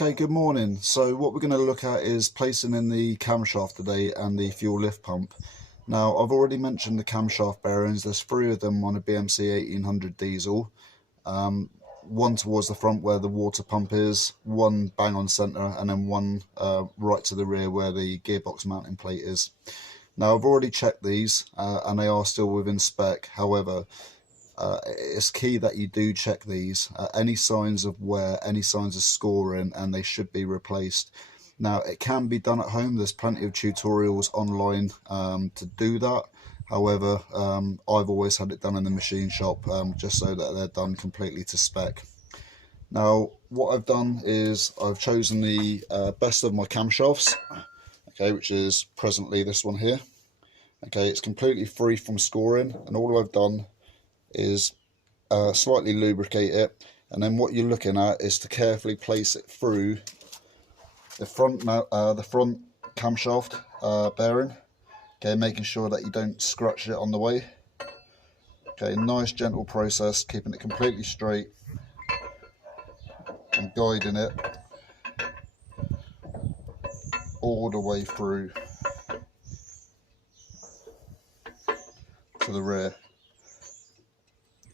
Okay, good morning. So what we're going to look at is placing in the camshaft today and the fuel lift pump. Now, I've already mentioned the camshaft bearings. There's 3 of them on a BMC 1800 diesel. One towards the front where the water pump is, one bang on centre, and then one right to the rear where the gearbox mounting plate is. Now, I've already checked these and they are still within spec. However, it's key that you do check these. Any signs of wear, any signs of scoring, and they should be replaced. Now, it can be done at home. There's plenty of tutorials online to do that. However, I've always had it done in the machine shop just so that they're done completely to spec. Now, what I've done is I've chosen the best of my camshafts, okay, which is presently this one here. Okay, it's completely free from scoring, and all I've done is slightly lubricate it, and then what you're looking at is to carefully place it through the front camshaft bearing. Okay, making sure that you don't scratch it on the way. Okay, nice gentle process, keeping it completely straight and guiding it all the way through to the rear,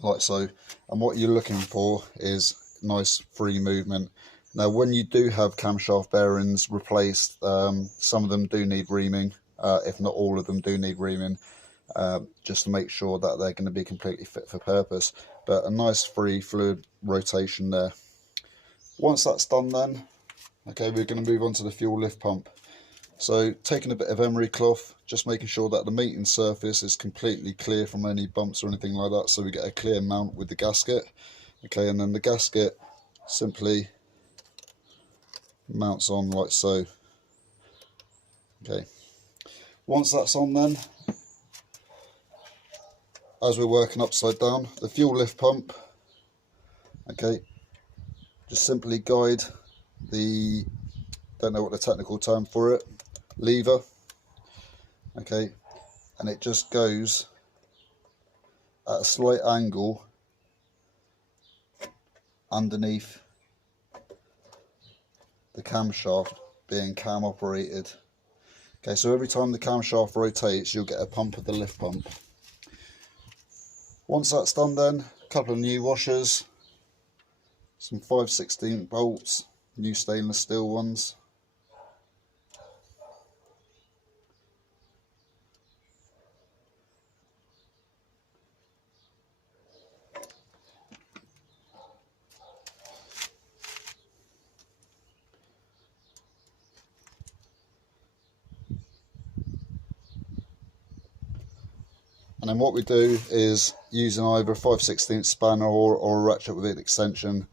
like so. And what you're looking for is nice free movement. Now, when you do have camshaft bearings replaced, some of them do need reaming, if not all of them do need reaming, just to make sure that they're going to be completely fit for purpose. But a nice free fluid rotation there. Once that's done then, okay, we're going to move on to the fuel lift pump. So taking a bit of emery cloth, just making sure that the mating surface is completely clear from any bumps or anything like that, so we get a clear mount with the gasket. Okay, and then the gasket simply mounts on like so. Okay, once that's on then, as we're working upside down, the fuel lift pump, okay, just simply guide the, don't know what the technical term for it, lever, okay, and it just goes at a slight angle underneath the camshaft, being cam operated. Okay, so every time the camshaft rotates, you'll get a pump of the lift pump. Once that's done then, a couple of new washers, some 5/16 bolts, new stainless steel ones. And then what we do is, using either a 5/16 spanner or a ratchet with an extension,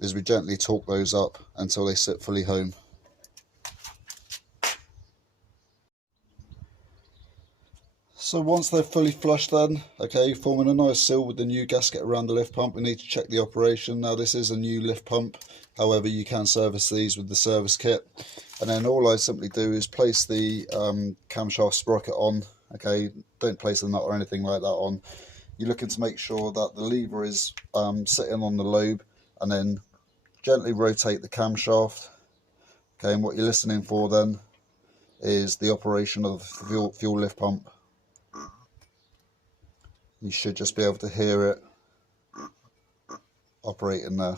is we gently torque those up until they sit fully home. So once they're fully flushed then, okay, forming a nice seal with the new gasket around the lift pump, we need to check the operation. Now, this is a new lift pump, however you can service these with the service kit. And then all I simply do is place the camshaft sprocket on. Okay, don't place a nut or anything like that on. You're looking to make sure that the lever is sitting on the lobe, and then gently rotate the camshaft. Okay, and what you're listening for then is the operation of the fuel lift pump. You should just be able to hear it operating there.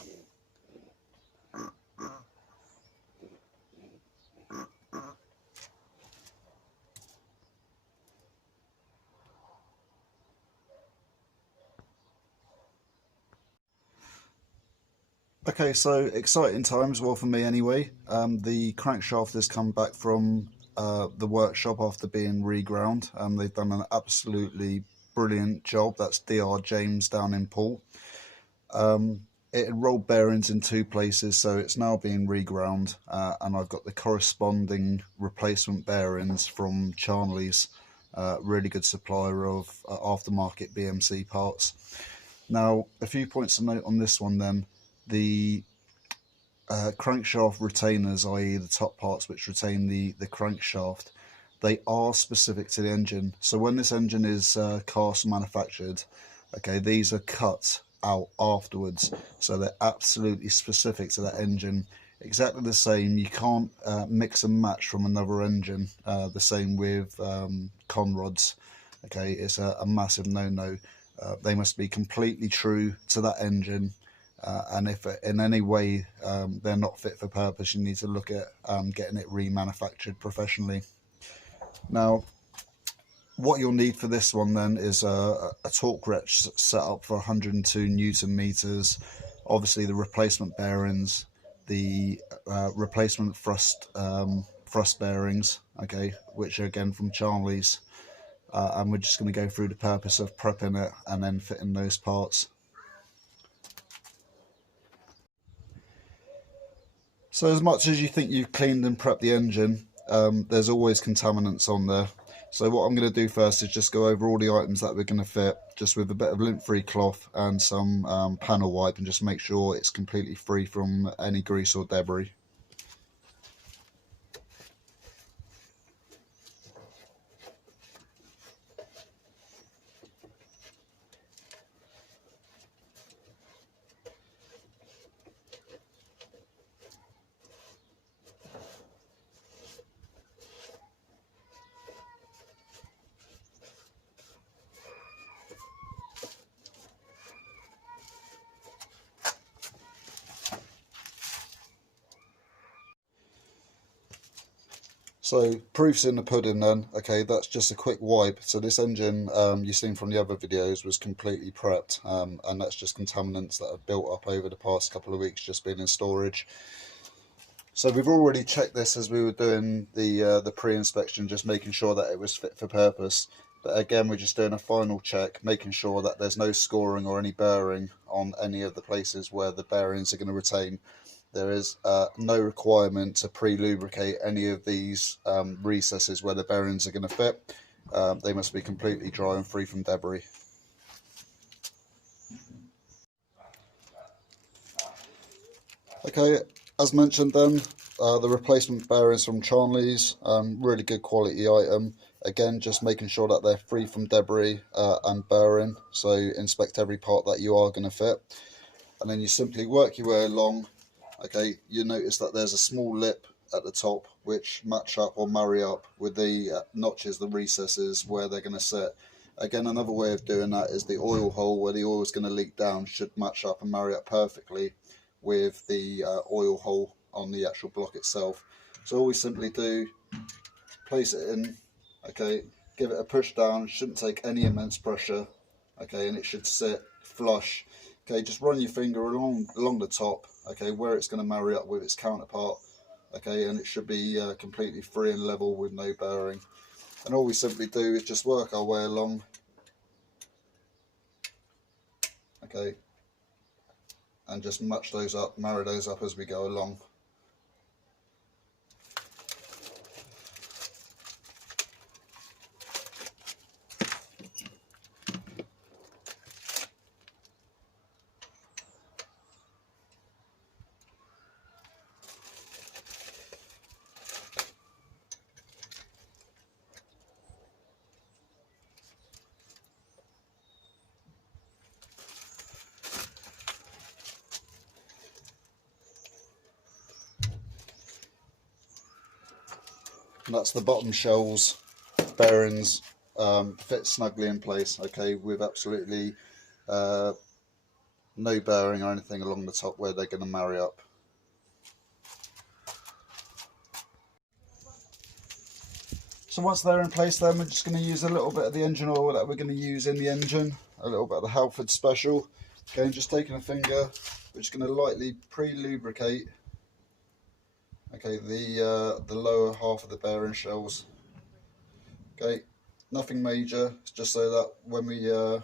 Okay, so exciting times, well for me anyway. The crankshaft has come back from the workshop after being reground. They've done an absolutely brilliant job. That's DR James down in Poole. It had rolled bearings in 2 places, so it's now being reground, and I've got the corresponding replacement bearings from Charnley's, really good supplier of aftermarket BMC parts. Now, a few points to note on this one then. The crankshaft retainers, i.e. the top parts which retain the crankshaft, they are specific to the engine. So when this engine is cast manufactured, okay, these are cut out afterwards, so they're absolutely specific to that engine. exactly the same. You can't mix and match from another engine. The same with con rods. Okay, it's a massive no-no. They must be completely true to that engine, and if in any way they're not fit for purpose, you need to look at getting it remanufactured professionally. Now, what you'll need for this one then is a torque wrench set up for 102 Newton meters, obviously the replacement bearings, the replacement thrust bearings, okay, which are again from Charlie's, and we're just going to go through the purpose of prepping it and then fitting those parts. So as much as you think you've cleaned and prepped the engine, there's always contaminants on there. So what I'm going to do first is just go over all the items that we're going to fit, just with a bit of lint-free cloth and some panel wipe, and just make sure it's completely free from any grease or debris. So proof's in the pudding then. Okay, that's just a quick wipe. So this engine you've seen from the other videos was completely prepped, and that's just contaminants that have built up over the past couple of weeks just being in storage. So we've already checked this as we were doing the pre-inspection, just making sure that it was fit for purpose. But again, we're just doing a final check, making sure that there's no scoring or any burring on any of the places where the bearings are going to retain. There is no requirement to pre-lubricate any of these recesses where the bearings are going to fit. They must be completely dry and free from debris. Okay, as mentioned then, the replacement bearings from Charlie's, really good quality item. Again, just making sure that they're free from debris and burring, so inspect every part that you are going to fit. And then you simply work your way along. Okay, you notice that there's a small lip at the top which match up or marry up with the notches, the recesses where they're going to sit. Again, another way of doing that is the oil hole where the oil is going to leak down should match up and marry up perfectly with the oil hole on the actual block itself. So all we simply do, place it in, okay, give it a push down, shouldn't take any immense pressure, okay, and it should sit flush. Okay, just run your finger along the top, okay, where it's going to marry up with its counterpart, okay, and it should be completely free and level with no bearing. And all we simply do is just work our way along, okay, and just match those up, marry those up as we go along. And that's the bottom shells, bearings, fit snugly in place, okay, with absolutely no bearing or anything along the top where they're going to marry up. So once they're in place then, we're just going to use a little bit of the engine oil that we're going to use in the engine, a little bit of the Halford Special. Okay, and just taking a finger, we're just going to lightly pre-lubricate, okay, the lower half of the bearing shells. Okay, nothing major, it's just so that when we go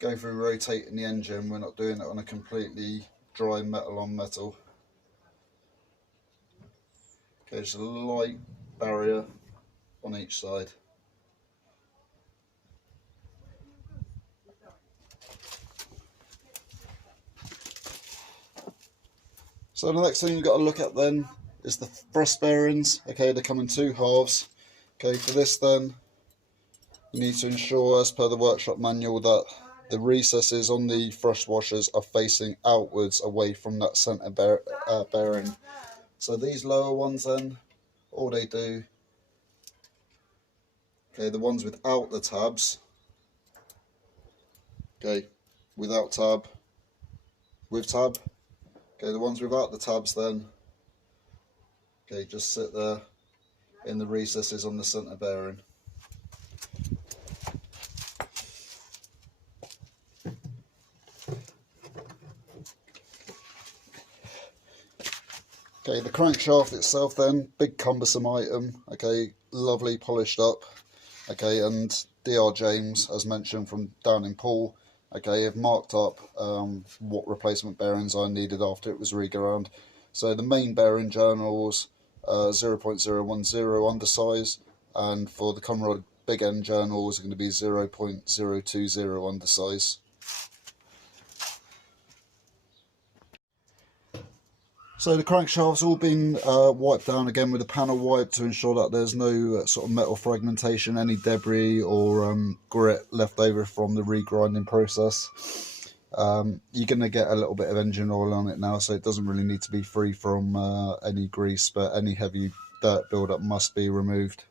through rotating the engine, we're not doing it on a completely dry metal on metal. Okay, just a light barrier on each side. So the next thing you've got to look at then is the thrust bearings. Okay, they come in two halves. Okay, for this then, you need to ensure, as per the workshop manual, that the recesses on the thrust washers are facing outwards away from that centre bearing. So these lower ones then, all they do, okay, the ones without the tabs, okay, without tab, with tab, okay, the ones without the tabs then, okay, just sit there in the recesses on the centre bearing. Okay, the crankshaft itself then, big cumbersome item, okay, lovely polished up, okay, and DR James, as mentioned from down in Poole, okay, have marked up what replacement bearings I needed after it was reground. So the main bearing journals 0.010 undersize, and for the Conrod big end journals are going to be 0.020 undersize. So the crankshaft's all been wiped down again with a panel wipe to ensure that there's no sort of metal fragmentation, any debris or grit left over from the regrinding process. You're going to get a little bit of engine oil on it now, so it doesn't really need to be free from any grease, but any heavy dirt buildup must be removed.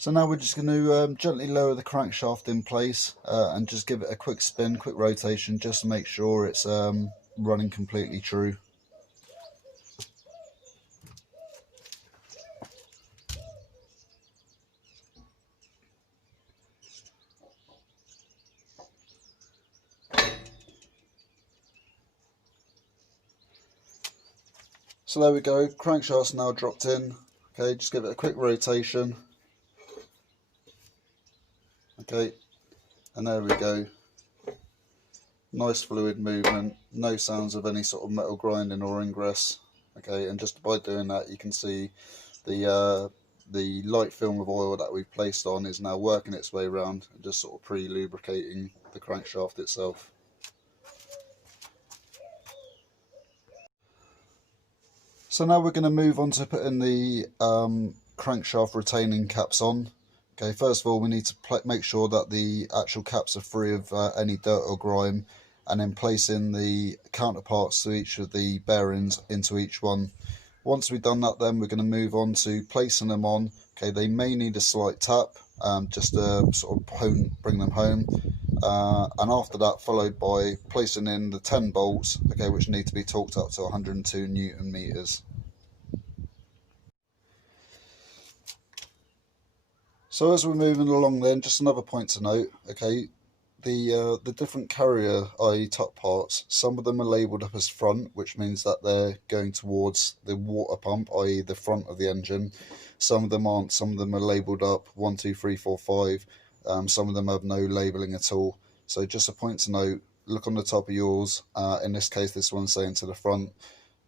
So now we're just going to gently lower the crankshaft in place and just give it a quick spin, quick rotation, just to make sure it's running completely true. So there we go, crankshaft's now dropped in. Okay, just give it a quick rotation. Okay, and there we go. Nice fluid movement, no sounds of any sort of metal grinding or ingress. Okay, and just by doing that, you can see the light film of oil that we've placed on is now working its way around and just sort of pre-lubricating the crankshaft itself. So now we're going to move on to putting the crankshaft retaining caps on. Okay, first of all we need to make sure that the actual caps are free of any dirt or grime, and then placing the counterparts to each of the bearings into each one. Once we've done that, then we're going to move on to placing them on. Okay, they may need a slight tap just to sort of bring them home, and after that followed by placing in the 10 bolts, okay, which need to be torqued up to 102 Newton meters. So as we're moving along then, just another point to note, okay, the different carrier, i.e. top parts, some of them are labelled up as front, which means that they're going towards the water pump, i.e. the front of the engine. Some of them aren't, some of them are labelled up 1, 2, 3, 4, 5, some of them have no labelling at all. So just a point to note, look on the top of yours, in this case this one's saying to the front.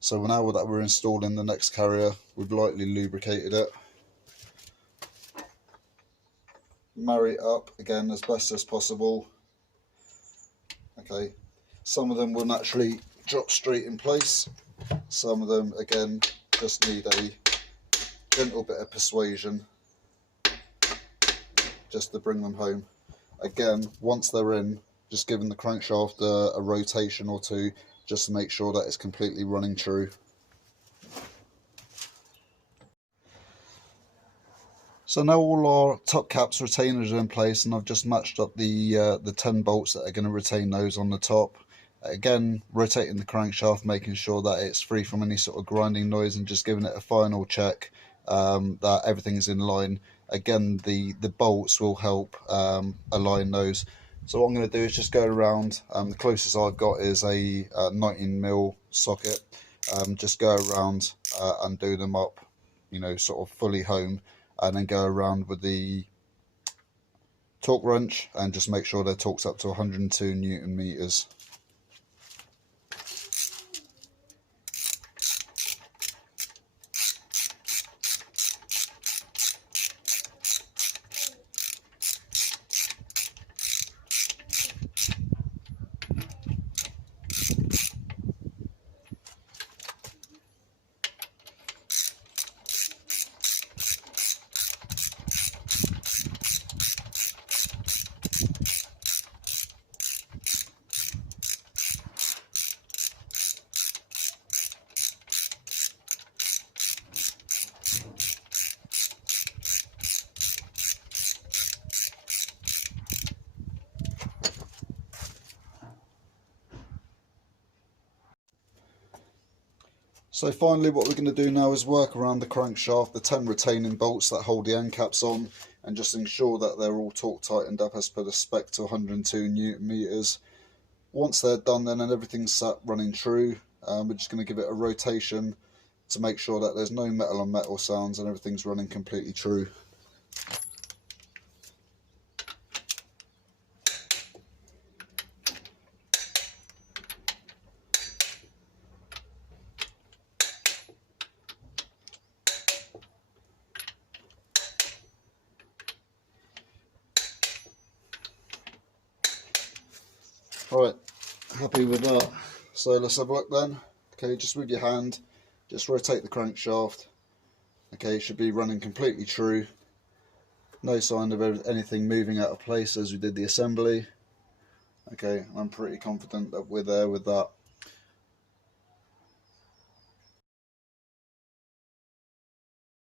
So now that we're installing the next carrier, we've lightly lubricated it. Marry it up again as best as possible. Okay, some of them will naturally drop straight in place, some of them again just need a gentle bit of persuasion just to bring them home. Again, once they're in, just giving the crankshaft a rotation or two just to make sure that it's completely running true. So now all our top caps retainers are in place, and I've just matched up the 10 bolts that are going to retain those on the top. Again, rotating the crankshaft, making sure that it's free from any sort of grinding noise, and just giving it a final check that everything's in line. Again, the bolts will help align those. So what I'm going to do is just go around. The closest I've got is a 19mm socket. Just go around and do them up, you know, sort of fully home, and then go around with the torque wrench and just make sure they're torqued up to 102 Newton meters. So finally what we're going to do now is work around the crankshaft, the 10 retaining bolts that hold the end caps on, and just ensure that they're all torque tightened up as per the spec to 102 Newton meters. Once they're done then and everything's sat running true, we're just going to give it a rotation to make sure that there's no metal on metal sounds and everything's running completely true. Right, happy with that. So let's have a look then. Okay, just with your hand, just rotate the crankshaft. Okay, it should be running completely true. No sign of anything moving out of place as we did the assembly. Okay, I'm pretty confident that we're there with that.